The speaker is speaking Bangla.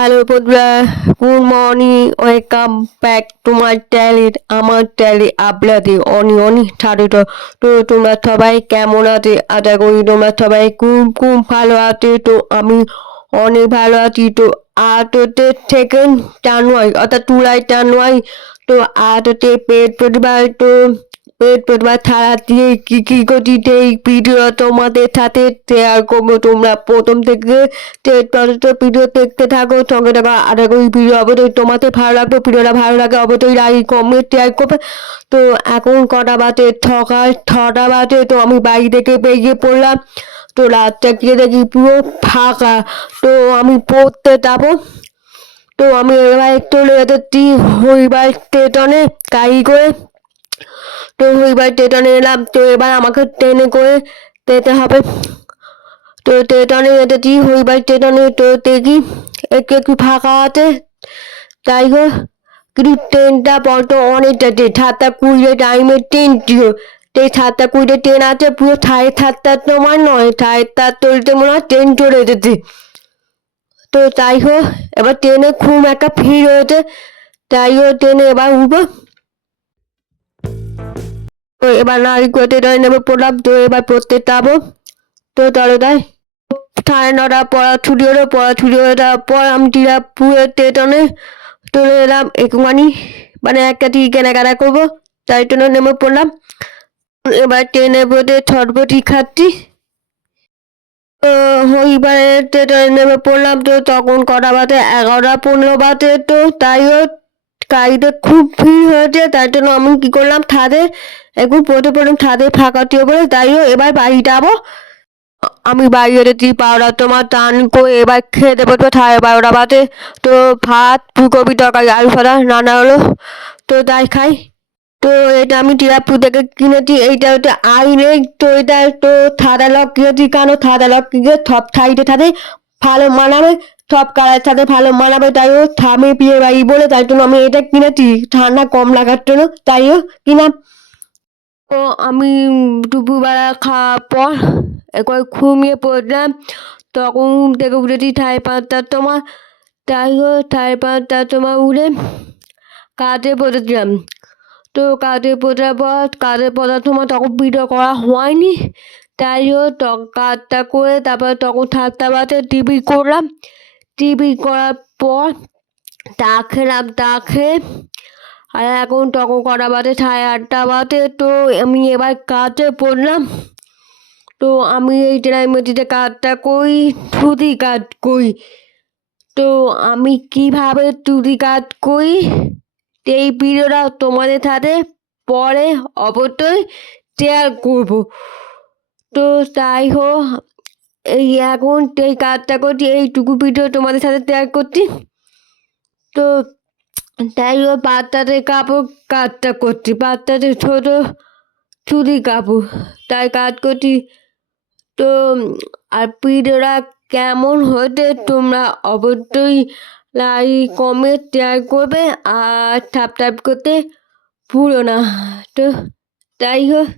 হ্যালো বন্ধুরা। Good morning welcome back to my talent আমার ট্যালেন্ট আপনাদের অনেক অনেক স্বাগত। তো তোমরা সবাই কেমন আছে? আশা করি তোমরা সবাই খুব খুব ভালো আছে। তো আমি অনেক ভালো আছি। তো হচ্ছে সেকেন্ড জানুয়ারি অর্থাৎ জুলাই জানুয়ারি তো হচ্ছে পেট প্রতিবার তো প্রতিবার ছাড়া দিয়ে কী কী করছি? সেই ভিডিও তোমাদের সাথে শেয়ার করব। তোমরা প্রথম থেকে ভিডিও দেখতে থাকো। সঙ্গে থাকো। আশা করি ভিডিও অবশ্যই তোমাদের ভালো লাগবে। ভিডিওটা ভালো লাগে অবশ্যই লাইক কমেন্ট শেয়ার করবে। তো এখন কটা বাজে? সকাল ছটা বাজে। তো আমি বাড়ি থেকে বেরিয়ে পড়লাম। তো রাতটা গিয়ে দেখি পুরো ফাঁকা। তো আমি পড়তে যাব। তো আমি এবার চলে যেতেছি হরিবার স্টেশনে গাড়ি করে। তো হরিবার স্টেশনে এলাম তো এবার আমাকে ট্রেনে করে যেতে হবে। তো স্টেশনে যেতেছি হরিবার স্টেশনে তো দেখি একটু একটু ফাঁকা আছে। তাই হোক কিন্তু ট্রেনটা বলতো অনেকটা ট্রেন সাতটা কুড়িয়ে টাইমের ট্রেন ছিল সেই সাতটা কুড়িয়ে ট্রেন আছে, পুরো সাড়ে সাতটার সময় নয়, সাড়ে সাত চলতে মনে হয় ট্রেন চলে এসেছে। তো তাই হোক এবার ট্রেনে খুব একটা ভিড় হয়েছে। তাই হোক ট্রেনে এবার উঠবো। তো এবার নারী করতে নেমে পড়লাম তো এবার পড়তে যাব তো তাই। সাড়ে নটা, পড়া ছুটি হলো, পড়া ছুটি হয়ে যাওয়ার পর আমি টিরাপুরের স্টেশনে চলে এলাম একটুখানি। মানে একটা টি কেনাকাটা করব, তাই জন্য নেমে পড়লাম এবার ট্রেনে বসে ছটপটি খাচ্ছি। হরিবারে স্টেশনে নেমে পড়লাম তো তখন কটা বাজে এগারোটা পনেরো বাজে, তো তাইও গাড়িতে খুব ভিড় হয়েছে তার জন্য আমি কী করলাম ছাদে, একটু পড়তে পড়লাম, ছাদে ফাঁকা ছিল বলে তাইও এবার বাড়ি যাব। আমি বাইরে এসেছি পাউডা তোমার টান করে এবার খেয়ে দেবো তো, সাড়ে বারোটা বাজে। তো ভাত, ফুলকপি তরকারি, আলু ভাজা রান্না হলো। তো তাই খাই। তো এটা আমি টিরাপুর থেকে কিনেছি, এইটা হচ্ছে আইনে, তো এটা তো সাদা লক কিনেছি, কেন সাদা লক কিনে সব সাইডে সাথে ভালো মানাবে। সব কালারের সাথে ভালো মানাবে, তাইও থামে বিয়ে বাড়ি বলে তাই জন্য আমি এটা কিনেছি। ঠান্ডা কম লাগার জন্য, তাইও কিনা তো আমি দুপুরবেলা খাওয়ার পর একবার ঘুমিয়ে পড়লাম, তখন থেকে উঠেছি সাড়ে পাঁচটার সময়। তাই হোক সাড়ে পাঁচটার সময় উঠে কাজে বসেছিলাম। তো কাজে পড়ার পর, কাজে পড়ার সময় তখন ভিডিও করা হয়নি। তাই হোক কাজটা করে তারপর তখন সাতটা বাজে টিভি করলাম। টিভি করার পর চা খেলাম চা খেয়ে আর এখন তখন কটা বাজে? সাড়ে আটটা বাজে। তো আমি এবার কাজে পড়লাম। তো আমি এই টাইমেটিতে কাজটা করি ছুটি কাজ করি। তো আমি কীভাবে ছুটি কাজ করি? এই ভিডিওটা তোমাদের সাথে পরে অবশ্যই শেয়ার করব। তো তাই হোক এই এখন এই কাজটা করছি, এইটুকু ভিডিও তোমাদের সাথে শেয়ার করছি। তো তাই হোক বাচ্চাদের কাপড় কাজটা করছি বাচ্চাদের ছোটো চুরি কাপড়, তাই কাজ করছি। তো আর ভিডিওটা কেমন হতে তোমরা অবশ্যই লাইক কমেন্ট শেয়ার করবে আর সাবস্ক্রাইব করতে ভুলো না। তো তাই হোক।